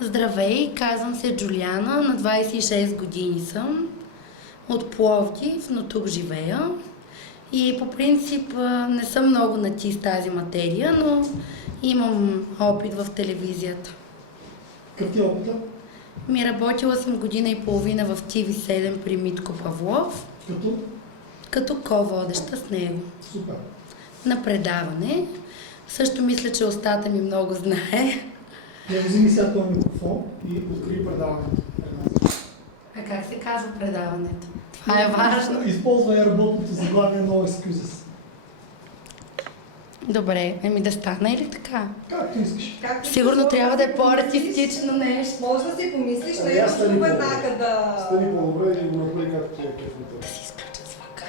Здравей, казвам се Джулиана, на 26 години съм, от Пловдив, но тук живея. И по принцип не съм много на ти с тази материя, но имам опит в телевизията. Какъв ти е опита? Работила съм година и половина в TV7 при Митко Павлов. Като ко-водеща с него. Супер. На предаване. Също мисля, че устата ми много знае. Я вземи сега този микрофон и откри предаването. А как се казва предаването? Това е важно. Използвай работното заглавие No Excuses. Добре, да стана или така? Както искаш. Сигурно трябва да е по-артистично нещо. Може да си помислиш, не е нужно веднага да... Стани по-добре и го направи както ти е кефното. Да си изключа звука.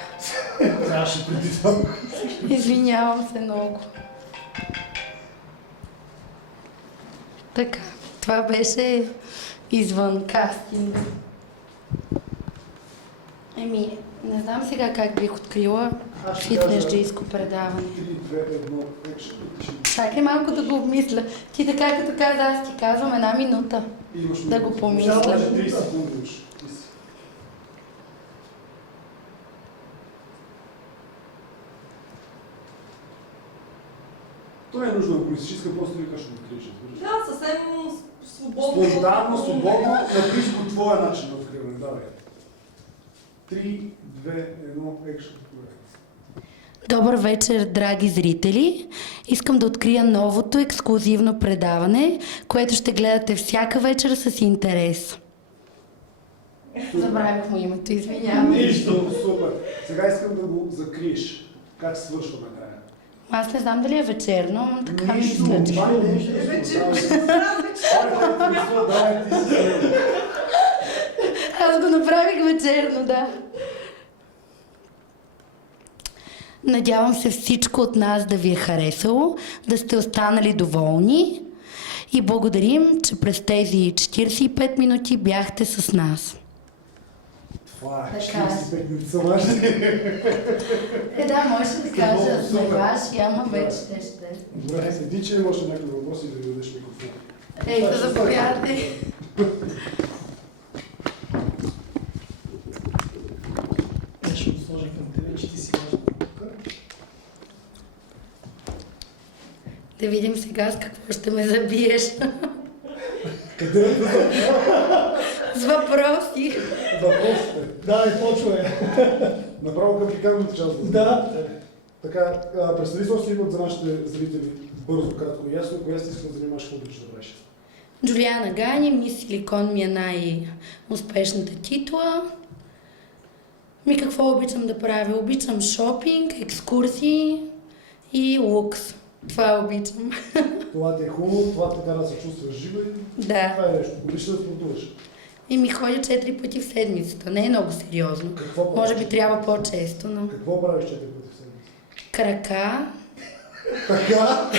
Трябваше преди това. Извинявам се много. Така, това беше извън кастинг. Не знам сега как бих открила фитнес-джийско предаване. 3, 2, 1, екшен. Чакай малко да го обмисля. Ти така като каза, аз ти казвам 1 минута. Да го помисля. 30 секунди имаш. То не е нужно да го мислиш, иска просто да ви кажа да откриеш. Да, съвсем свободно. Спонтанно, свободно, напиш по твоя начин на откриване. Давай. 3, 2, 1, екшен. Добър вечер, драги зрители! Искам да открия новото ексклузивно предаване, което ще гледате всяка вечер с интерес. Забравих му името, извинявам. Нищо, супер. Сега искам да го закриеш. Как свършваме края? Аз не знам дали е вечерно, но така Нищо, мисля, че... това не е вечерно. Аз го направих вечерно, да. Надявам се всичко от нас да ви е харесало, да сте останали доволни и благодарим, че през тези 45 минути бяхте с нас. Това е 45 минути са важни. Да, можеш да кажа, сме ваши, ама вече ще. Добре, седи, че имаш някакви въпроси и да ви дадеш микрофон. Да заповядайте. Ще го сложа към тебе, че ти си важна тук. Да видим сега с какво ще ме забиеш. Къде е това? С въпроси. Въпросите. Да, почваме. Направо към пикантната част. Да. Така, представи се още имат за нашите зрители бързо, кратко и ясно, коя сте искал да занимаваш, какво обичаш да правиш? Джулиана Гани, Мис Силикон ми е най-успешната титла. Какво обичам да правя? Обичам шопинг, екскурсии и лукс. Това обичам. Това ти е хубаво, това те кара да се чувстваш жива и Да. това е нещо. Обичаш да спортуваш. Ходя 4 пъти в седмицата. Не е много сериозно. Какво Може правиш? би трябва по-често, но... Какво правиш 4 пъти в седмицата? Крака. Така?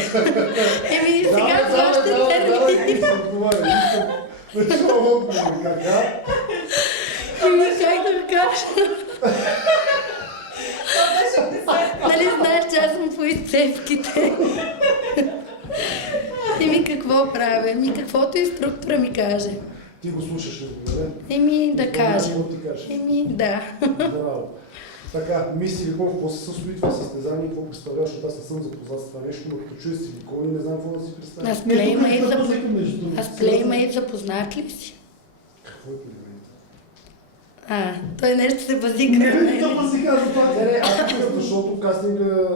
Сега защо термини? Крака? Как да кажа? Нали знаеш, че аз съм по изцепките? Какво правя? Каквото инструктора ми каже. Ти го слушаш, да кажа. Да. Браво. Така, Мис Силикон, какво се състои това състезание, какво представляваш, защото аз не съм запознат с това нещо, но като чуя силикони, не знам какво да си представя. Аз Playmate запознат ли си? Какво е Playmate? Той нещо се базика. Не, това си казва това. Аз защото в кастинга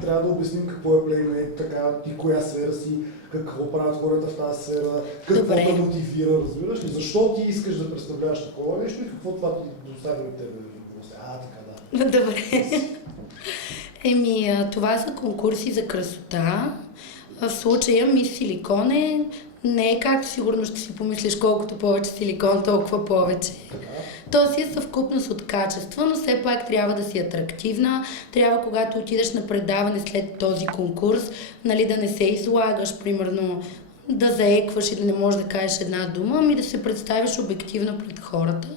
трябва да обясним какво е Playmate, така, и коя сфера си, какво правят хората в тази сфера, какво те мотивира, разбираш ли? Защо ти искаш да представляваш такова нещо и какво това ти доставя от тебе? Така, да. Добре. Това са конкурси за красота. В случая Мис Силикон не е както сигурно ще си помислиш, колкото повече силикон, толкова повече. То си е съвкупност от качества, но все пак трябва да си атрактивна. Трябва, когато отидеш на предаване след този конкурс, да не се излагаш, примерно да заекваш и да не можеш да кажеш една дума, ами да се представиш обективно пред хората.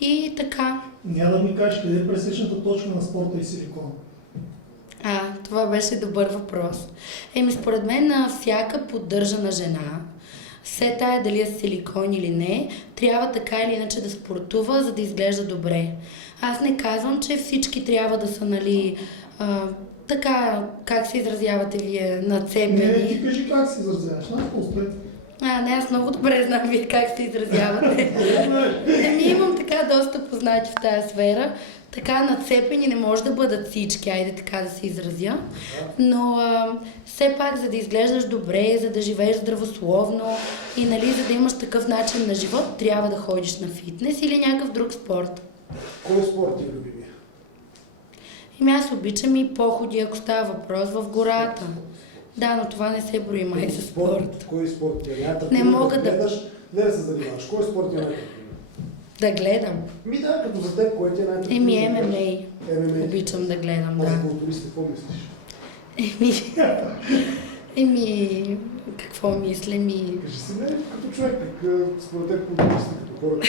И така. Няма да ми кажеш къде е пресечната точка на спорта и силикон. Това беше добър въпрос. Според мен всяка поддържана жена все тая дали е силикон или не, трябва така или иначе да спортува, за да изглежда добре. Аз не казвам, че всички трябва да са, нали, така, как се изразявате вие, нацепени. Не, ти кажи как се изразяваш, Не, аз много добре знам вие как се изразявате. Имам така доста познати в тази сфера. Така нацепени не може да бъдат всички, айде така да се изразя. Но все пак, за да изглеждаш добре, за да живееш здравословно и нали, за да имаш такъв начин на живот, трябва да ходиш на фитнес или някакъв друг спорт. Кой спорт ти е любими? Аз обичам и походи, ако става въпрос в гората. Да, но това не се брои май за спорт. Кой спорт ти е? Не мога да... Не да се занимаваш. Кой спорт ти е най-търпим? Да гледам. Да, като за теб, кой ти е най-търпим? ММА. Обичам да гледам, да. А за културистите, какво мислиш? Какво мисля? Кажи си, не, като човек, според теб културистите, като хората.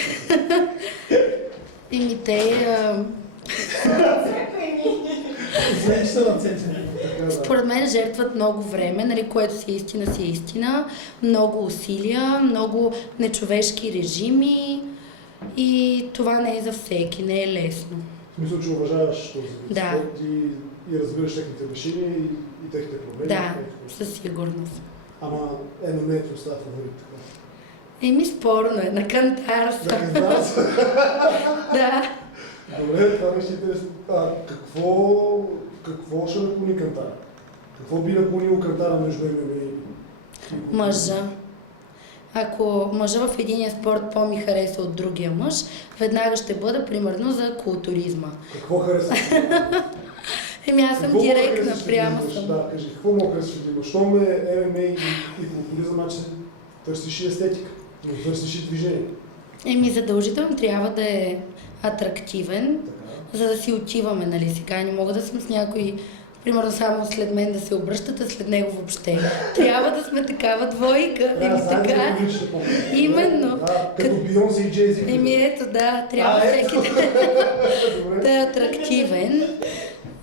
Според мен жертват много време, нали, което си е истина, много усилия, много нечовешки режими и това не е за всеки, не е лесно. Мисля, че уважаваш този вид Да. спорт и разбираш техните решения и техните проблеми. Да, със сигурност. Ама ММА ти остава фаворит така. Спорно е, на кантар съм. Да, кантар съм. Да. Добре, това нещо е интересно. Какво ще наклони кантара? Какво би наклонило кантара между ММА и Мъжа. Ако мъжа в единия спорт по-ми хареса от другия мъж, веднага ще бъда примерно за културизма. Какво харесваш? Аз съм директна, прямо съм. Да, кажи, какво му харесваш да имаш? Щом е ММА и културизъм, значи търсиш и естетика, но търсиш и движение. Задължително трябва да е атрактивен, за да си отиваме, нали, сега не мога да съм с някой, примерно само след мен да се обръщат, а след него въобще. Трябва да сме такава двойка, така. Именно. Като Бейонсе и Джей-Зи. Ето, да, трябва всеки да е атрактивен.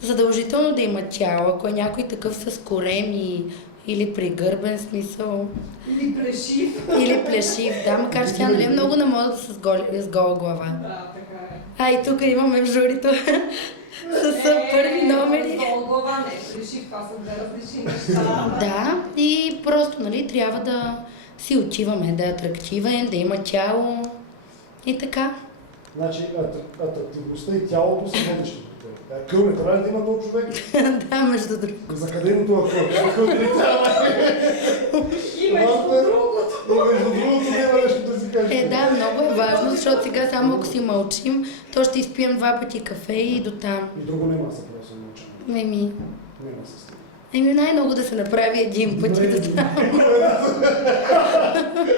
Задължително да има тяло, ако е някой такъв с кореми или пригърбен смисъл. Или плешив, да, макар че тя нали е много на мода с гола глава. Да, така е. И тук имаме в журито с първи номери. Гола глава не, плешив, това са две различни неща. Да, и просто нали трябва да си отиваме, да е атрактивен, да има тяло и така. Значи атрактивността и тялото са водещи. Къл трябва ли да има този човек? Да, между другото. За къде му това къл? И между другото. Между другото няма нещо да си кажеш. Да, много е важно, защото сега само ако си мълчим, то ще изпием 2 пъти кафе и дотам. И друго няма се просто мълчам. Няма се стига. Най-много да се направи един път и дотам.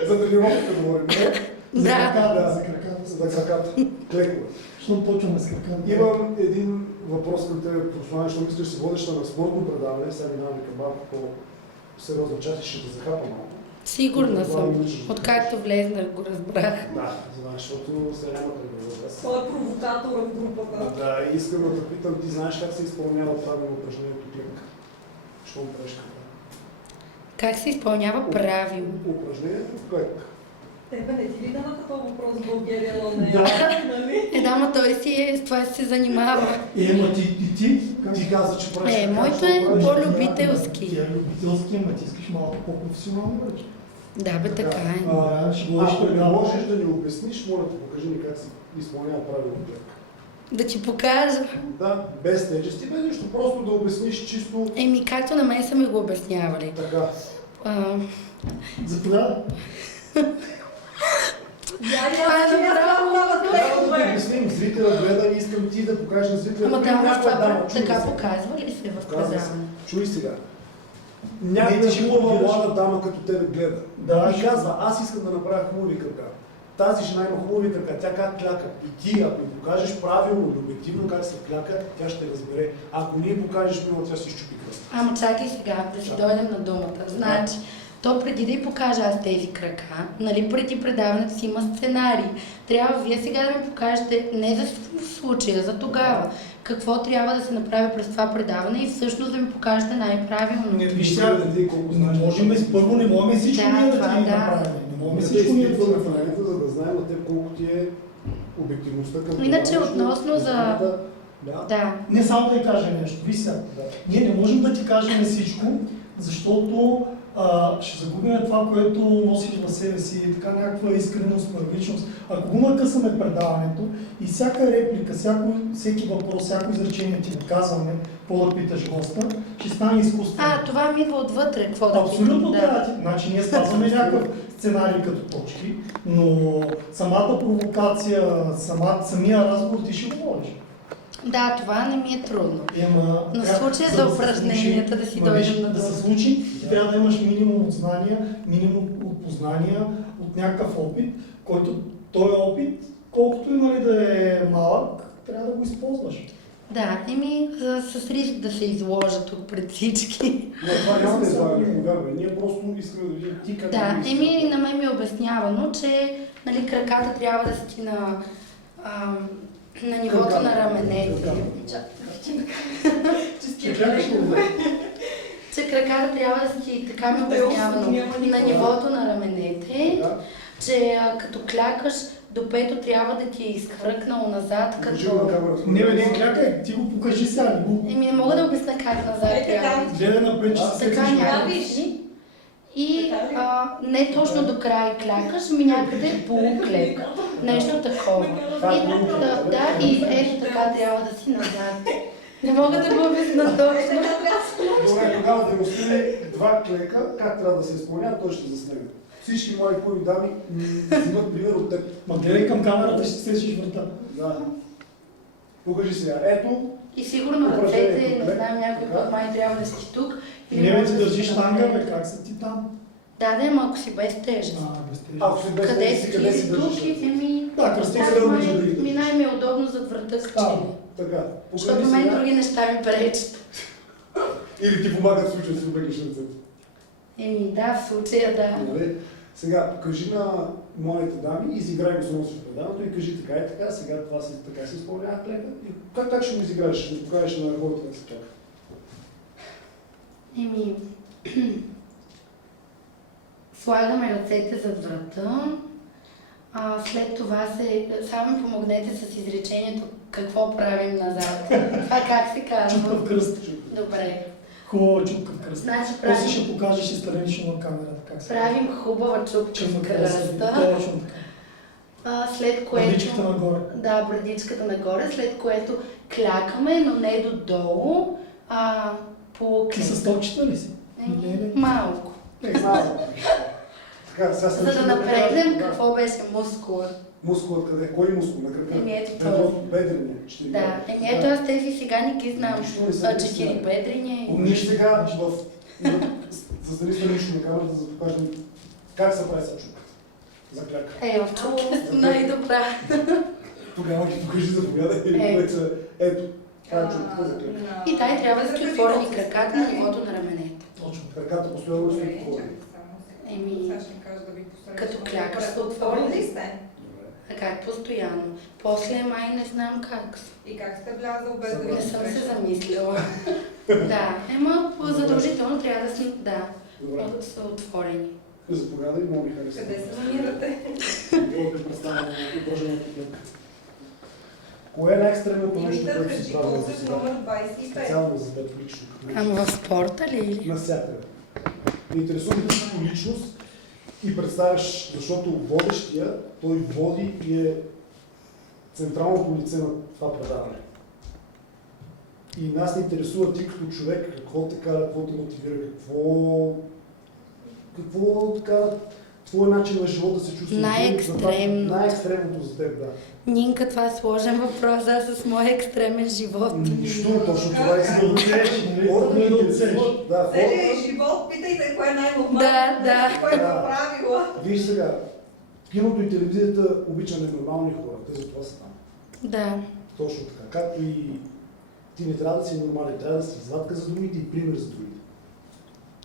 За тренировката говорим, не? Да. За краката. Клекове. Щом почваме с краката. Имам един въпрос към тебе, професионален, защото мисля, че си водеща на спортно предаване, сега минаваме към малко по-сериозна част и ще те захапа малко. Сигурна съм. Откакто влезнах, го разбрах. Да, защото сега няма как да разбера. Той е провокатор в групата. Да, искам да те питам, ти знаеш как се изпълнява правилно упражнението клетка? Щом правиш краката? Как се изпълнява правилно? Упражнението клетка. Тебе не ти ли дава такова въпрос в България, но не? Да. Да, ма той с това се занимава. Ма ти? Ти каза, че правиш краката. Моето е по-любителски. Тя е любителски, ама ти искаш малко по-професионално вече. Да, бе, така е. Ако не можеш да ни обясниш, моля те покажи ми как се изпълнява правилно клетка. Да ти покажа. Да, без тежести, без нищо, просто да обясниш чисто. Както на мен са ми го обяснявали. Така. Заповядай. Трябва да обясним, зрителя гледа и искам ти да покажеш на зрителя. Ама да, така показва ли се в предаване? Чуй сега. Някаква хубава млада дама като тебе гледа. Да, и казва, аз искам да направя хубави крака. Тази жена има хубави крака, тя как кляка. И ти, ако ми покажеш правилно и обективно как се кляка, тя ще разбере. Ако не покажеш мило, тя си щупи кръста. Ама чакай сега, да си дойдем на думата. Значи, то преди да й покажа аз тези крака, нали, преди предаването си има сценарий. Трябва вие сега да ми покажете не за случая, за тогава. Какво трябва да се направи през това предаване и всъщност да ми покажете най-правилно. Виж сега, първо не можем всички ние да ти направим. Може Всичко всичко ние да изпитваме го в момента, за да знаем на теб колко ти е обективността към Иначе това нещо, относно за- Да. Да. Не само да й кажа нещо. Виж сега, Да. ние не можем да ти кажем всичко, защото ще загубим това, което носиш в себе си, така някаква искреност, първичност. Ако го накъсаме предаването и всяка реплика, всеки въпрос, всяко изречение ти го казваме, какво да питаш госта, ще стане изкуствено. Това ми идва отвътре, какво да Абсолютно питам, да. Значи ние спазваме някакъв сценарий като точки, но самата провокация, самия разговор ти ще говориш. Да, това не ми е трудно. Но в трябва- случая за за да се упражненията да си дойдем на да се друго. случи, ти трябва да имаш минимум от знания, минимум от познания, от някакъв опит, който този опит, колкото и нали да е малък, трябва да го използваш. Да, с риск да се изложа тук пред всички. Но това няма да избавяме, повярвай. Ние просто искаме да видим ти как Да, го искаш. на мен ми е обяснявано, че нали, краката трябва да са ти на нивото на раменете. Че краката трябва да са ти, така ми е обяснявано, на нивото на раменете, Да. че като клякаш, до пето трябва да ти е изхвъркнало назад, Покажи го на като... камерата. Не, клякай, ти го покажи сега, не го. Не мога да обясня как назад трябва. Гледай напред, че се Така сетиш. някакси. И не точно до край клякаш, ми някъде полуклек. Нещо такова. И ето така трябва да си назад. Не мога да го обясня точно. Добре, тогава демонстрирай два клека, как трябва да се изпълняват, той ще заснеме. Всички мои хубави дами взимат пример от теб. Ма гледай към камерата, ще се сетиш врата. Да. Покажи сега. Ето, И сигурно ръцете, не знам, някой път май трябва да си тук. Не, бе, може ти да държиш си штанга, направи. бе, как са ти там? Да, малко си без тежест. Без тежест. ако си без Къде си, къде си си тук държиш? и Да, кръстих аз се да май обича да ги ми държиш. най-ми е удобно зад врата качели. Така. Защото Покажи мен сега. други неща ми пречат. Или ти помагат в случая да си обегнеш ръцете. Да, в случая да. Нали? Сега покажи на моите дами, изиграй го само с предаването и кажи така и така, сега това си, така се изпълнява клека. И как ще го изиграеш? Ще го покажеш на хората как се чака. Слагаме ръцете зад врата. След това само ми помогнете с изречението какво правим назад. Това как се Чупка казва? в кръст. Добре. Хубава чупка в кръст. Значи После ще покажеш и странично на камерата как се правим хубава чупка в кръста, Точно така. след което... Брадичката нагоре. Да, брадичката нагоре, след което клякаме, но не додолу, по Ти с топчета ли си? Не. малко. Така, сега За да напрегнем какво беше мускула. Мускулът къде? Кой мускул? На крака? Ето Бедро, този. бедрения. Да, ето аз тези сега не ги знам. Нищо не са ги 4 бедрени. Помниш сега заздали странично на камерата, за да покажем как се прави съчупката. За кляка. В чуката най-добра. Тогава ги покажи, заповядай. Ето, това е чупката за кляка. И тай трябва да са отворени краката на нивото на раменете. Точно. Краката постоянно ще отвори. Като клякаш са отворени. сте? А как постоянно? После май не знам как. И как сте влязал без да Не съм се замислила. Да, задължително трябва да са отворени. Заповядай, много ми хареса. Къде се намирате? Много те представя на упражнението клека. Кое е най-екстремното нещо, което си правил за сега? Номер 25. Специално за теб лично. Ама в спорта ли или? Навсякъде. Интересува ти като личност и представяш, защото водещия, той води и е централното лице на това предаване. И нас не интересува ти като човек, какво те кара, какво те мотивира, какво така, твой начин на живот да се чувства. Най-екстремното. Най-екстремното за теб, да. Нинка, това е сложен въпрос, аз с моя екстремен живот. Нищо, точно това искам да Хората Хората не ни да интересуват. Да, Целият хората. живот, питайте кое е най-нормално. Да. Кое е правила. Виж сега, киното и телевизията обича ненормални хора, те за това са там. Да. Точно така. Както и ти не трябва да си нормален, трябва да си извадка за другите и пример за другите.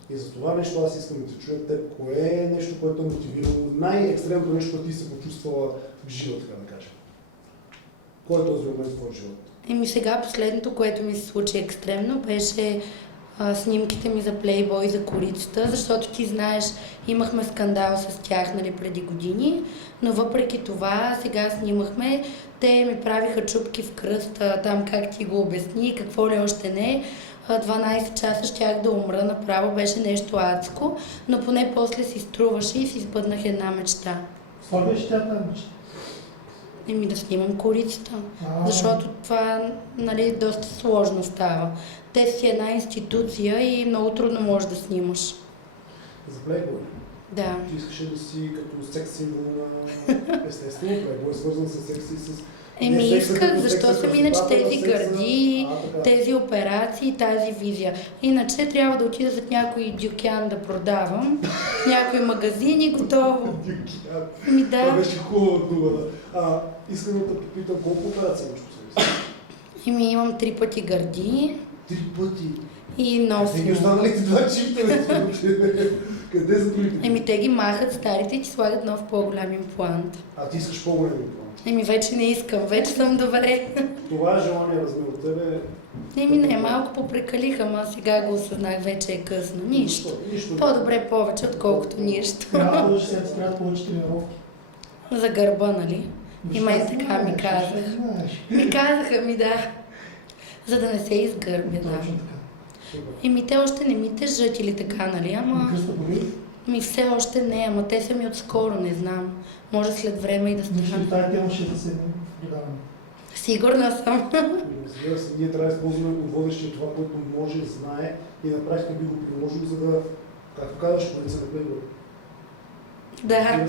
И за това нещо аз искам да те чуя теб. Кое е нещо, което е мотивирало? Най-екстремното нещо, което ти се почувствала в живота, така да кажем. Кой е този момент в твоя живот? Сега последното, което ми се случи екстремно, беше снимките ми за Playboy, за корицата, защото ти знаеш, имахме скандал с тях, нали, преди години, но въпреки това сега снимахме, те ми правиха чупки в кръста, там как ти го обясни, какво ли още не. 12 часа щях да умра, направо беше нещо адско, но поне после си струваше и си сбъднах една мечта. Това беше тя тази мечта. Да снимам корицата, защото това, нали, доста сложно става. Те си една институция и много трудно можеш да снимаш. За Playboy. Да. Ти искаше да си като секс символ на естествено. Playboy е свързан с секс и с... Исках, защо съм иначе тези гърди, тези операции, тази визия. Иначе трябва да отида зад някой дюкян да продавам, някой магазин и готово. Дюкян. Това беше хубава дума, да. Искам да те попитам, колко операции имаш по себе си? Имам 3 пъти гърди. 3 пъти? И носи. Ги останалите 2 чифта, къде за другите? Те ги махат старите и ти слагат нов по-голям имплант. А ти искаш по-голям имплант? Вече не искам, вече съм добре. Това е желание размер от тебе? Не, малко попрекалиха, ама сега го осъзнах, вече е късно. Нищо. По-добре повече, отколкото нищо. Трябва да се трябва повече тренировки. За гърба, нали? И мен така ми казах. Ми казаха ми, да. За да не се изгърбя, да. Точно така. Те още не ми тежат или така, нали? Ама... Кръста боли? Все още не, ама те са ми отскоро, не знам. Може след време и да стане. Мисля, тази тема ще заседне предаване. Сигурна съм. Разбира се, ние трябва да използваме от водещия това, което може, знае и на практика би го приложил, за да, както казваш, поне се наплегва. Да.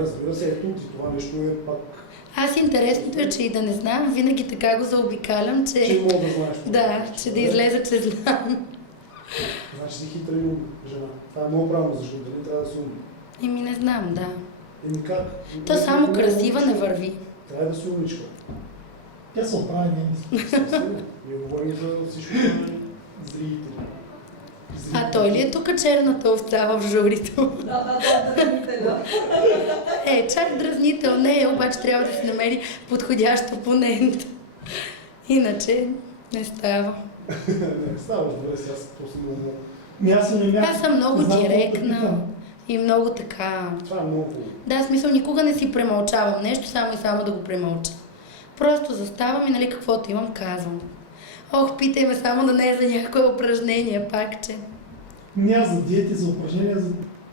Разбира се, ето и това нещо е пак... Аз интересното е, че и да не знам, винаги така го заобикалям, че... Че мога да знаеш. Да, че да излезе, че знам. Значи си хитра и умна жена. Това е много правилно, защото дали трябва да си умна. Не знам, да. Как? То само красива не върви. Трябва да си умничка. Тя се оправи, не мисля. Ние говорим за всичко зрители. Той ли е тук черната овца в журито? Да, дразнителя. Чак дразнител не е, обаче трябва да се намери подходящ опонент. Иначе не става. Не става, добре, сега просто много... Аз съм много директна и много така... Това е много хубаво. Да, в смисъл, никога не си премълчавам нещо, само и само да го премълча. Просто заставам и, нали, каквото имам, казвам. Питай ме само да не е за някое упражнение, пак че. Няма за диети, за упражнения, за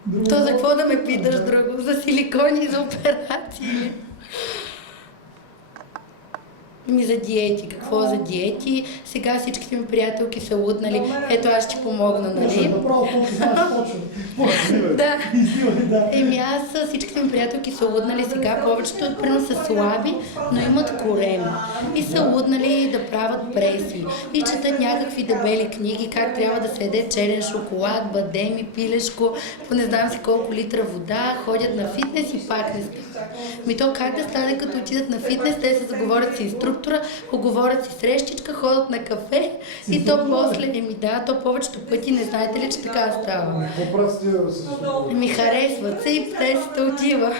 друго. То за какво да ме питаш друго? За силикони и за операции? За диети. Какво за диети? Сега всичките ми приятелки са луднали. Ето аз ще ти помогна, нали? Направо, точно. Да. Да. Аз всичките ми приятелки са луднали сега. Повечето примерно са слаби, но имат корем. И са луднали да правят преси. И четат някакви дебели книги, как трябва да се яде черен шоколад, бадеми, пилешко, по не знам си колко литра вода, ходят на фитнес и пак не става. То как да стане, като отидат на фитнес, те се заговорят с инструктора, оговорят си срещичка, ходят на кафе и то после, то повечето пъти не знаете ли, че така става. Какво правят с тия да се Харесват се и пресата отива.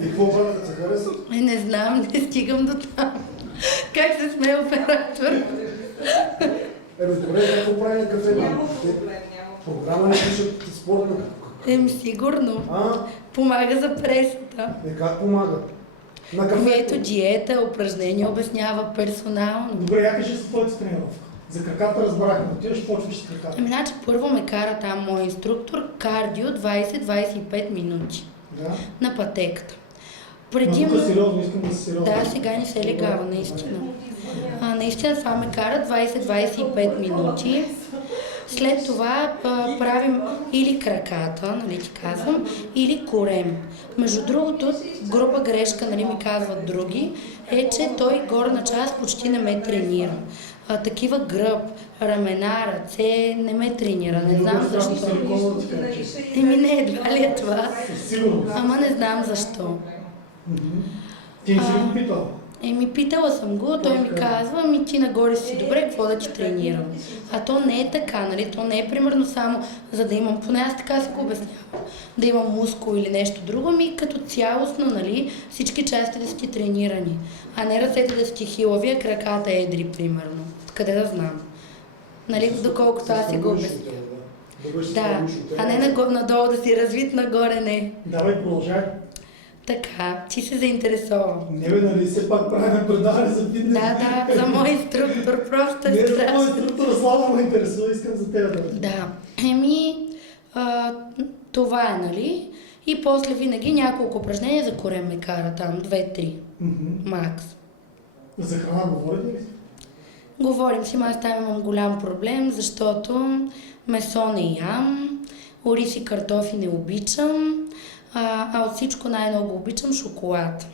И какво правят да се харесват? Не знам, не стигам до там. Как се смее оператор? Добре, какво прави на кафе? Няма проблем. Програма не пишат спортна. Сигурно. Помага за пресата. Как помага? На кафе? Ето диета, упражнения обяснява персонално. Добре, я кажи за твоята тренировка. За краката разбрахме, отиваш, почваш с краката. Значи първо ме кара там мой инструктор, кардио 20-25 минути. Да. На пътеката. Тук сериозно, искам да си сериозно. Да, сега не се легава, наистина. Наистина това ме кара 20-25 минути. След това правим или краката, нали ти казвам, или корем. Между другото, груба грешка, нали ми казват други, е, че той горна част почти не ме тренира. Такива гръб, рамена, ръце не ме тренира. Не знам защо. Не едва ли е това. Ама не знам защо. Ти не си го питала? Питала съм го, той ми казва, ти нагоре си добре, какво да ти тренирам. А то не е така, нали? То не е примерно само за да имам, поне аз така си го обяснявам, да имам мускул или нещо друго, като цялостно, нали, всички части да са ти тренирани. А не ръцете да са ти хилави, а краката едри, примерно. Къде да знам? нали, доколкото аз си го обясня. Да бъдеш Да, а не надолу да си развит, нагоре не. Давай, продължай. Така, ти се заинтересова. Не бе, нали все пак правим предаване за фитнес? Да, за мой инструктор, просто Не е за твой страшно. инструктор, Слава ме интересува, искам за теб да. Да, това е, нали? И после винаги няколко упражнения за корем ме кара там, 2-3, макс. За храна говорите ли? Говорим си, аз там имам голям проблем, защото месо не ям, ориз и картофи не обичам, а от всичко най-много обичам шоколад.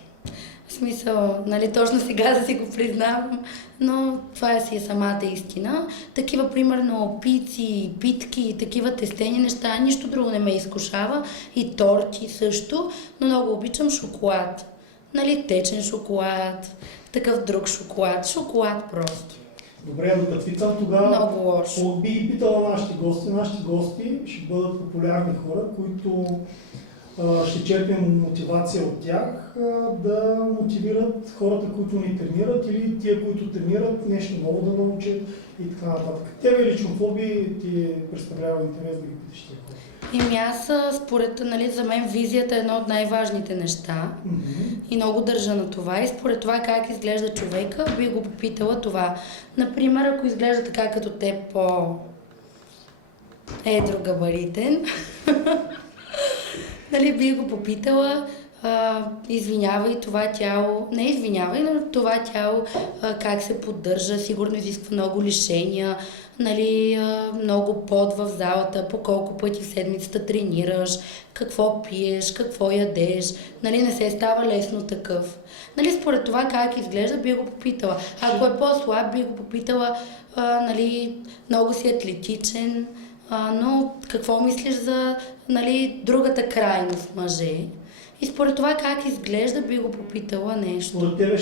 В смисъл, нали, точно сега да си го признавам, но това си е самата истина. Такива, примерно, пици, питки, такива тестени неща, нищо друго не ме изкушава. И торти също, но много обичам шоколад. Нали, течен шоколад, такъв друг шоколад, шоколад просто. Добре, докато питам тогава, Много лошо. би ги питала нашите гости. Нашите гости ще бъдат популярни хора, които ще черпим мотивация от тях да мотивират хората, които ни тренират или тия, които тренират, нещо ново да научат и така нататък. Тебе лично хобби ти представлява интерес да ги питаш тия хора? И аз, според, нали, за мен визията е едно от най-важните неща и много държа на това. И според това как изглежда човека, би го попитала това. Например, ако изглежда така като те по-едрогабаритен, нали, би го попитала, извинявай това тяло, не извинявай, но това тяло как се поддържа, сигурно изисква много лишения, нали, много пот в залата, по колко пъти в седмицата тренираш, какво пиеш, какво ядеш, нали, не се става лесно такъв. Нали, според това как изглежда, би го попитала. Ако е по-слаб, би го попитала, нали, много си атлетичен, но какво мислиш за, нали, другата крайност мъже? И според това как изглежда, би го попитала нещо. За тебе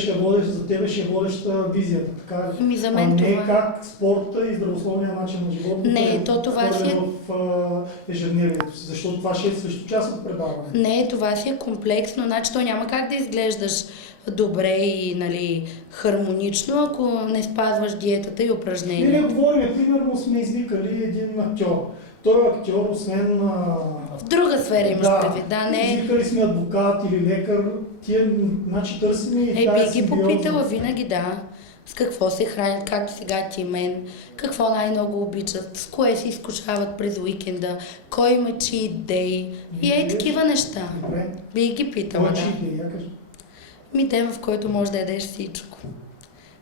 ще е водеща визията, така ли? За мен не това. как спорта и здравословния начин на живота Не, то това си е... в ежедневието си, защото това ще е също част от предаването. Не, това си е комплексно, значи то няма как да изглеждаш добре и, нали, хармонично, ако не спазваш диетата и упражнения. Ние говорим, примерно сме извикали един актьор. Той е актьор, освен... В друга сфера имаш предвид, да, не. Извикали сме адвокат или лекар, тия, значи търсим и Би ги попитала винаги, да. С какво се хранят, както сега ти и мен, какво най-много обичат, с кое се изкушават през уикенда, кой има cheat day и такива неща. Добре. Би ги питала, Кой да. cheat day, я кажа. Ден, в който можеш да ядеш всичко.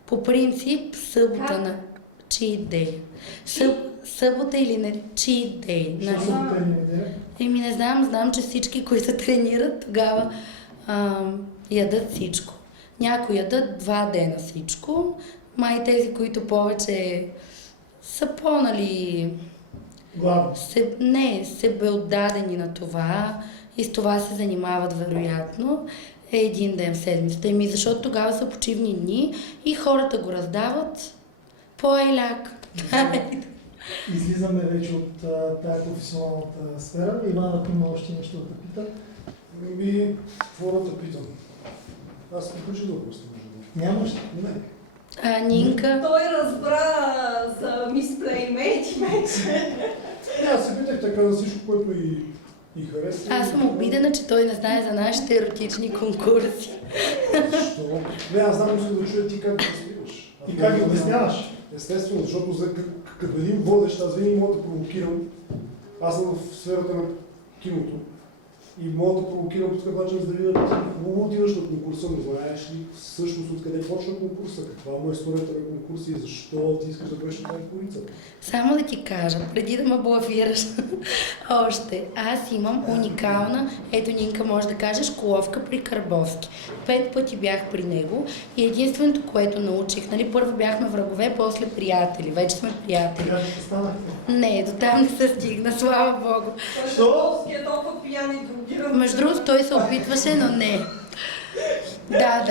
По принцип, събота на cheat day. Събота или не cheat day. Що Нали? събота и неделя? Не знам, че всички, които тренират, тогава ядат всичко. Някои ядат 2 дена всичко, май тези, които повече са нали, Главно. себеотдадени на това и с това се занимават вероятно, е 1 ден в седмицата. Защото тогава са почивни дни и хората го раздават по-еляк. Излизаме вече от тая професионалната сфера. Ивана, има още нещо да те пита? Какво да те питам? Аз приключи да просто Нямаш? Не. Нинка? Той разбра за Мис Плеймейт вече. Аз се питах така за всичко, което и харесва. Аз съм обидена, че той не знае за нашите еротични конкурси. Защо? Не, аз знам, искам да чуя ти как да разбираш. И как ги обясняваш? Естествено, защото като един водещ, аз винаги мога да провокирам. Аз съм в сферата на киното. И мога да провокирам по такъв начин, за да видя хубаво отиваш на конкурса, но знаеш ли всъщност откъде почна конкурса, каква му е историята на конкурса и защо ти искаш да бъдеш на тази корица. Само да ти кажа, преди да ме блафираш още, аз имам уникална, ето Нинка може да каже, школовка при Карбовски. 5 пъти бях при него и единственото, което научих, нали, първо бяхме врагове, после приятели, вече сме приятели. Как ще станахте? Не, до там не се стигна, слава Богу. Той е толкова пиян и другиран. Между другото, той се опитваше, но не. Да,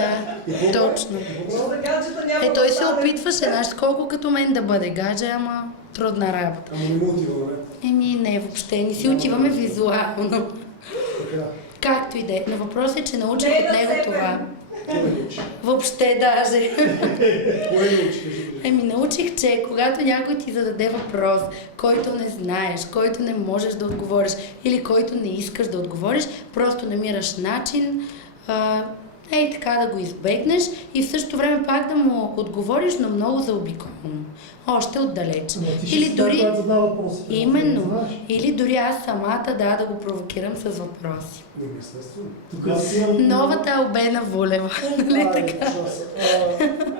точно. За гаджета няма Той да се стане. опитваше, знаеш колко като мен да бъде гадже, ама трудна работа. Ама не му отива, не? Не, въобще не си отиваме визуално. Така. Както и да е. Но въпросът е, че научих Не от на него себе. това. Кое научи? Въобще даже. Кое научи, кажи? Научих, че когато някой ти зададе въпрос, който не знаеш, който не можеш да отговориш или който не искаш да отговориш, просто намираш начин така да го избегнеш и в същото време пак да му отговориш, но много заобиколно. Още отдалеч. Или дори... въпроси, именно. Или дори аз самата да го провокирам с въпроси. Естествено. Новата Албена Вулева. Нали така?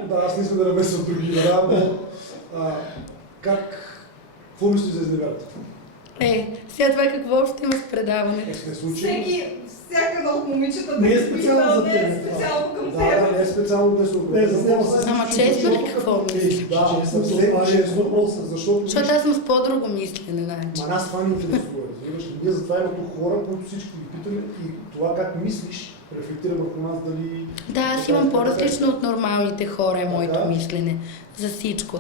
Да, аз не искам да намесвам други неща, но какво мислиш за изневерата? Сега това какво още има с предаването? Всяка от момичетата не е специално за теб. Не е специално към теб. Да, не е специално Ама често ли какво мислиш? Да, съвсем често въпроса, защото аз съм с по-друго мислене, значи. нас това ни интересува, разбираш ли? Ние затова имаме тук хора, които всички ги питаме и това как мислиш рефлектира върху нас дали... Да, аз имам по-различно от нормалните хора е моето мислене за всичко.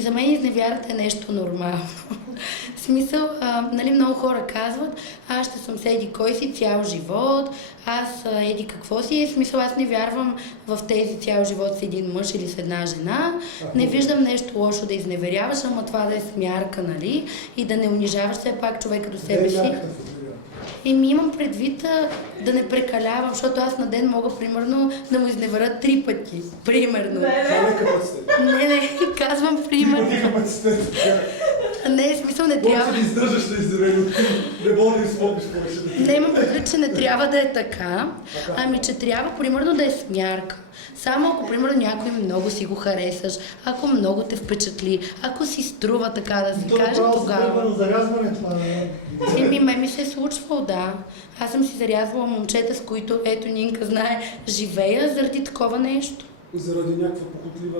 За мен изневярата е нещо нормално. В смисъл, много хора казват, аз ще съм седи кой си цял живот, аз еди какво си, в смисъл аз не вярвам в тези цял живот с един мъж или с една жена, не виждам нещо лошо да изневеряваш, ама това да е смярка, нали, и да не унижаваш все пак човека до себе си. Имам предвид да не прекалявам, защото аз на ден мога, примерно, да му изневеря 3 пъти. Примерно. Не, казвам примерно. Не, в смисъл не трябва. Може да издържаш да изневеря, не мога да изпомниш повече. Не, имам предвид, че не трябва да е така, че трябва, примерно, да е смярка. Само ако, примерно, някой много си го харесаш, ако много те впечатли, ако си струва така да се каже, тогава... Ми се е случвало, да. Аз съм си зарязвала момчета, с които, ето Нинка знае, живея заради такова нещо. Заради някаква похотлива...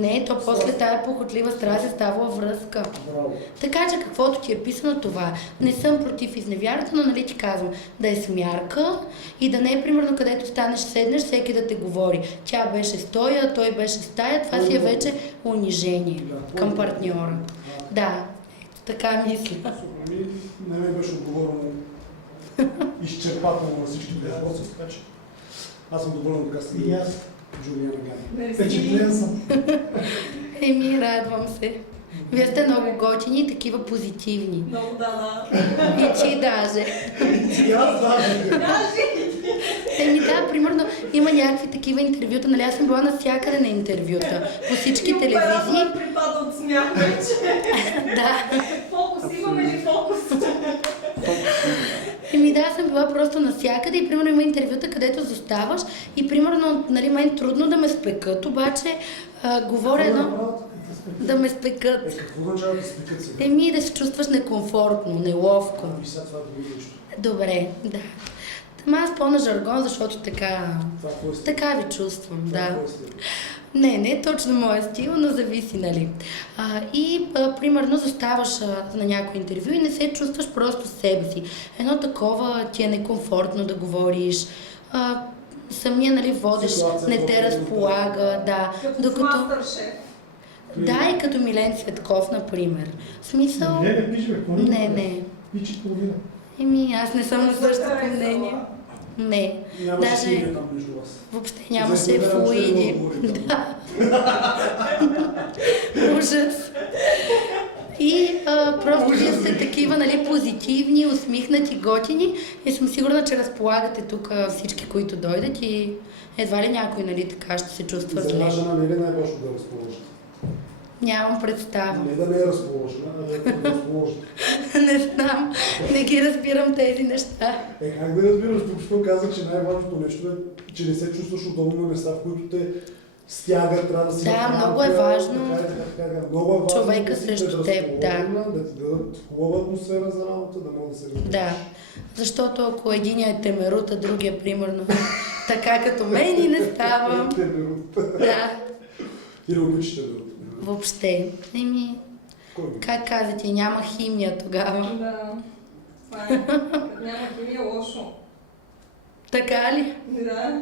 Не, то после тая похотлива страст е ставала връзка. Браво. Така че каквото ти е писано това. Не съм против изневярата, но нали ти казвам, да е смярка и да не е примерно където станеш, седнеш, всеки да те говори. Тя беше стоя, той беше стая, това си е вече унижение към партньора. Да, така мисля. Не ме беше отговорено изчерпателно на всички въпроси, така че аз съм доволен така с Джулиана Гани. Впечатлен съм. Радвам се. Вие сте много готини и такива позитивни. Много да. И ти даже. И аз даже. Да, примерно има някакви такива интервюта, нали аз съм била навсякъде на интервюта, по всички телевизии. И припада от смях вече. Да. Фокус, имаме ли фокус? Да, съм била просто навсякъде и примерно има интервюта, където заставаш и примерно, нали, мен трудно да ме спекат, обаче говоря едно... Да ме спекат. Какво означава да спекат сега? Да се чувстваш некомфортно, неловко. Сега това е друго нещо. Добре, да. Аз по-на жаргон, защото така ви чувствам, да. Не точно моя стил, но зависи, нали. Примерно заставаш на някое интервю и не се чувстваш просто себе си. Едно такова ти е некомфортно да говориш. Самия, нали, водиш, не те разполага, да. Като мастер-шеф. Да, и като Милен Цветков, например. В смисъл... Не. Пичи половина. Аз не съм на същото мнение. Не. Нямаше химия там между вас. Въобще нямаше флуиди. Да. Ужас. И просто вие сте такива, нали, позитивни, усмихнати, готини и съм сигурна, че разполагате тук всички, които дойдат и едва ли някой, нали, така ще се чувства зле. За една жена не е най-важно да разположи? Нямам представа. Не да не е разположена, а да е разположена. Не знам, не ги разбирам тези неща. Как да разбираш? Тук що казах, че най-важното нещо е, че не се чувстваш удобно на места, в които те стягат, трябва да си... Да, много е важно. Много е важно човека срещу теб, да ти дадат хубава атмосфера за работа, да могат да се разбираш. Да, защото ако единият е темерут, а другия примерно така като мен и не става. Да. И да обичаш темерут. Въобще. Как казате, няма химия тогава. Да. Това е. Няма химия лошо. Така ли? Да.